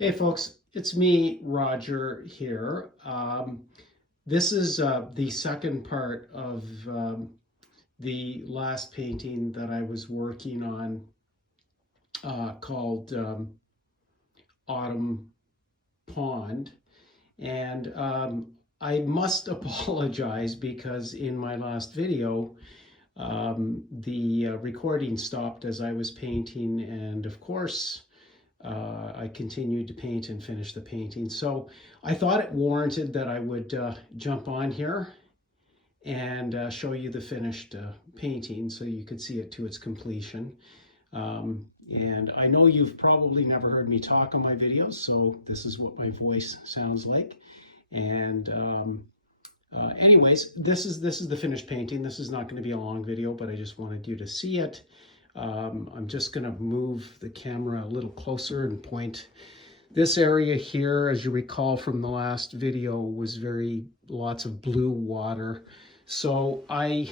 Hey folks, it's me, Roger here. This is the second part of the last painting that I was working on called Autumn Pond. And I must apologize because in my last video, the recording stopped as I was painting, and of course, I continued to paint and finish the painting. So I thought it warranted that I would jump on here and show you the finished painting so you could see it to its completion. And I know you've probably never heard me talk on my videos, so this is what my voice sounds like. And anyways, this is the finished painting. This is not going to be a long video, but I just wanted you to see it. I'm just going to move the camera a little closer and point. This area here, as you recall from the last video, was lots of blue water. So I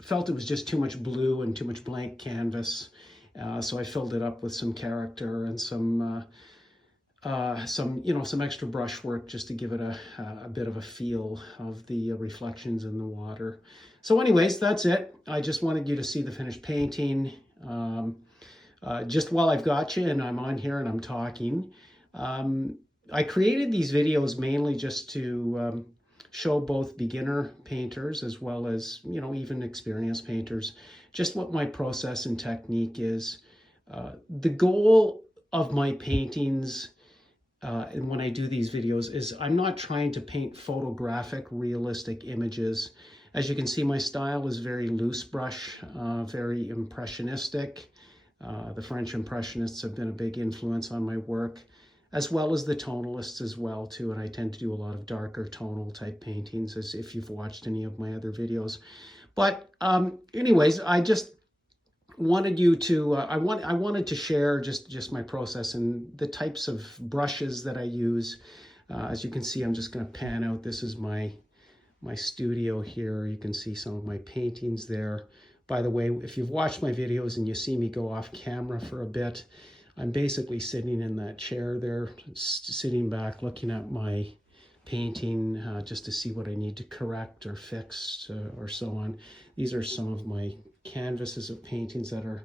felt it was just too much blue and too much blank canvas. So I filled it up with some character and some extra brushwork just to give it a bit of a feel of the reflections in the water. So anyways, that's it. I just wanted you to see the finished painting. Just while I've got you and I'm on here and I'm talking, I created these videos mainly just to show both beginner painters as well as, even experienced painters, just what my process and technique is. The goal of my paintings and when I do these videos is I'm not trying to paint photographic, realistic images. As you can see, my style is very loose brush, very impressionistic. The French impressionists have been a big influence on my work, as well as the tonalists as well too. And I tend to do a lot of darker tonal type paintings, as if you've watched any of my other videos. But anyways, I just wanted you to I wanted to share just my process and the types of brushes that I use. As you can see, I'm just going to pan out. This is my studio here. You can see some of my paintings there. By the way, if you've watched my videos and you see me go off camera for a bit, I'm basically sitting in that chair there, sitting back looking at my painting just to see what I need to correct or fix or so on. These are some of my canvases of paintings that are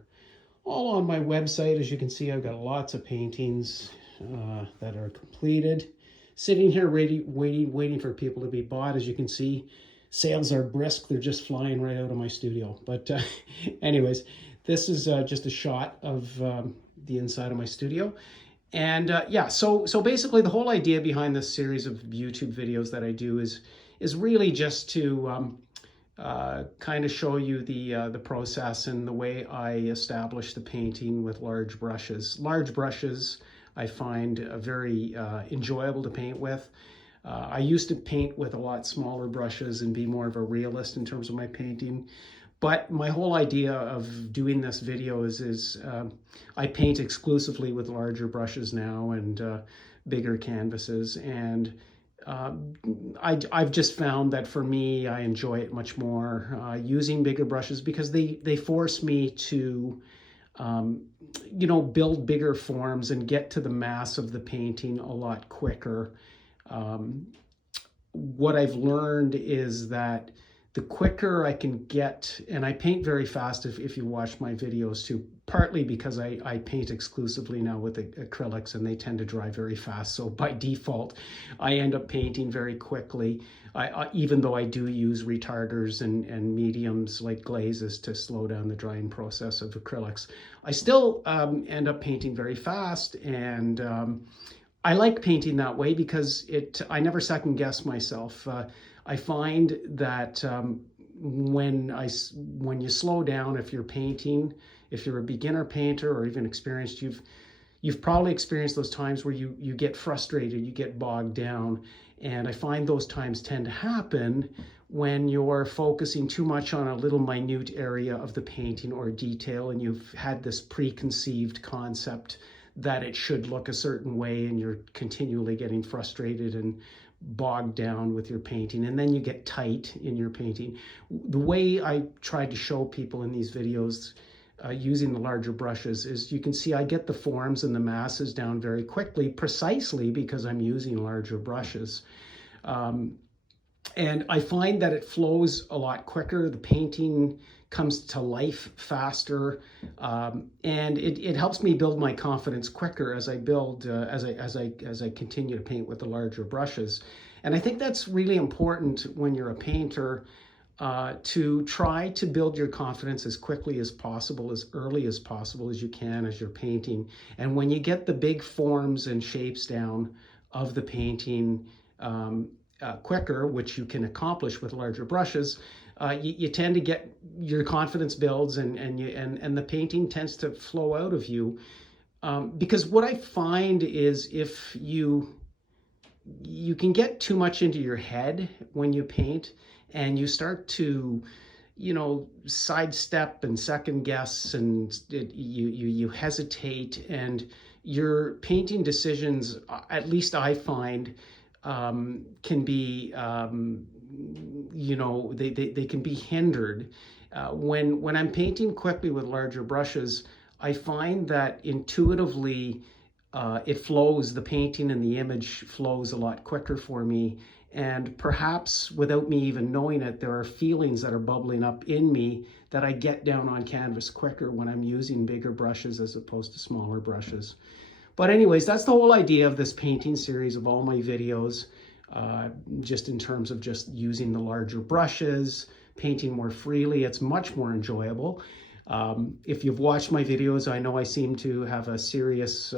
all on my website. As you can see, I've got lots of paintings that are completed, sitting here waiting for people to be bought. As you can see, sales are brisk. They're just flying right out of my studio. But anyways, this is just a shot of the inside of my studio. And yeah, so basically the whole idea behind this series of YouTube videos that I do is really just to kind of show you the process and the way I establish the painting with large brushes. Large brushes I find very enjoyable to paint with. I used to paint with a lot smaller brushes and be more of a realist in terms of my painting. But my whole idea of doing this video is I paint exclusively with larger brushes now and bigger canvases. And I've just found that for me, I enjoy it much more using bigger brushes because they force me to, build bigger forms and get to the mass of the painting a lot quicker. What I've learned is that the quicker I can get, and I paint very fast if you watch my videos too, partly because I paint exclusively now with acrylics and they tend to dry very fast. So by default, I end up painting very quickly, even though I do use retarders and mediums like glazes to slow down the drying process of acrylics. I still end up painting very fast, and I like painting that way because I never second guess myself. I find that when you slow down, if you're painting, if you're a beginner painter or even experienced, you've probably experienced those times where you get frustrated, you get bogged down. And I find those times tend to happen when you're focusing too much on a little minute area of the painting or detail, and you've had this preconceived concept that it should look a certain way, and you're continually getting frustrated and bogged down with your painting, and then you get tight in your painting. The way I tried to show people in these videos using the larger brushes is you can see I get the forms and the masses down very quickly, precisely because I'm using larger brushes. And I find that it flows a lot quicker. The painting comes to life faster, and it helps me build my confidence quicker as I build, as I continue to paint with the larger brushes. And I think that's really important when you're a painter, to try to build your confidence as quickly as possible, as early as possible as you can as you're painting. And when you get the big forms and shapes down of the painting quicker, which you can accomplish with larger brushes, you tend to get your confidence builds, and the painting tends to flow out of you. Because what I find is if you can get too much into your head when you paint, and you start to, sidestep and second guess, and you hesitate, and your painting decisions, at least I find, can be, they can be hindered. When I'm painting quickly with larger brushes, I find that intuitively it flows, the painting and the image flows a lot quicker for me. And perhaps without me even knowing it, there are feelings that are bubbling up in me that I get down on canvas quicker when I'm using bigger brushes as opposed to smaller brushes. But anyways, that's the whole idea of this painting series, of all my videos, just in terms of just using the larger brushes, painting more freely. It's much more enjoyable. If you've watched my videos, I know I seem to have a serious,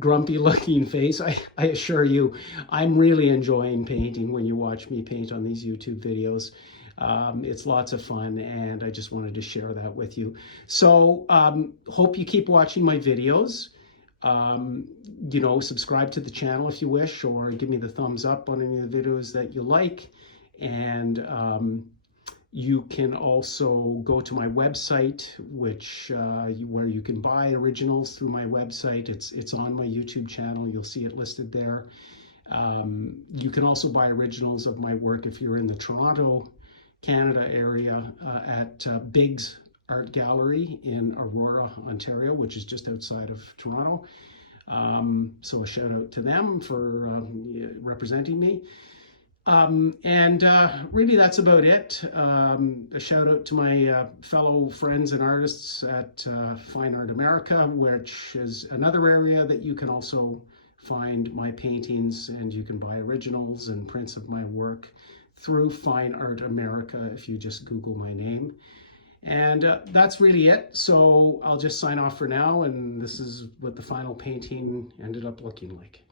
grumpy looking face. I assure you, I'm really enjoying painting when you watch me paint on these YouTube videos. It's lots of fun, and I just wanted to share that with you. So hope you keep watching my videos. Subscribe to the channel if you wish, or give me the thumbs up on any of the videos that you like. And you can also go to my website, where you can buy originals through my website. It's on my YouTube channel. You'll see it listed there. You can also buy originals of my work if you're in the Toronto, Canada area, at Biggs Art Gallery in Aurora, Ontario, which is just outside of Toronto. So a shout out to them for representing me. Really that's about it. A shout out to my fellow friends and artists at Fine Art America, which is another area that you can also find my paintings, and you can buy originals and prints of my work through Fine Art America if you just Google my name. And that's really it. So I'll just sign off for now, and this is what the final painting ended up looking like.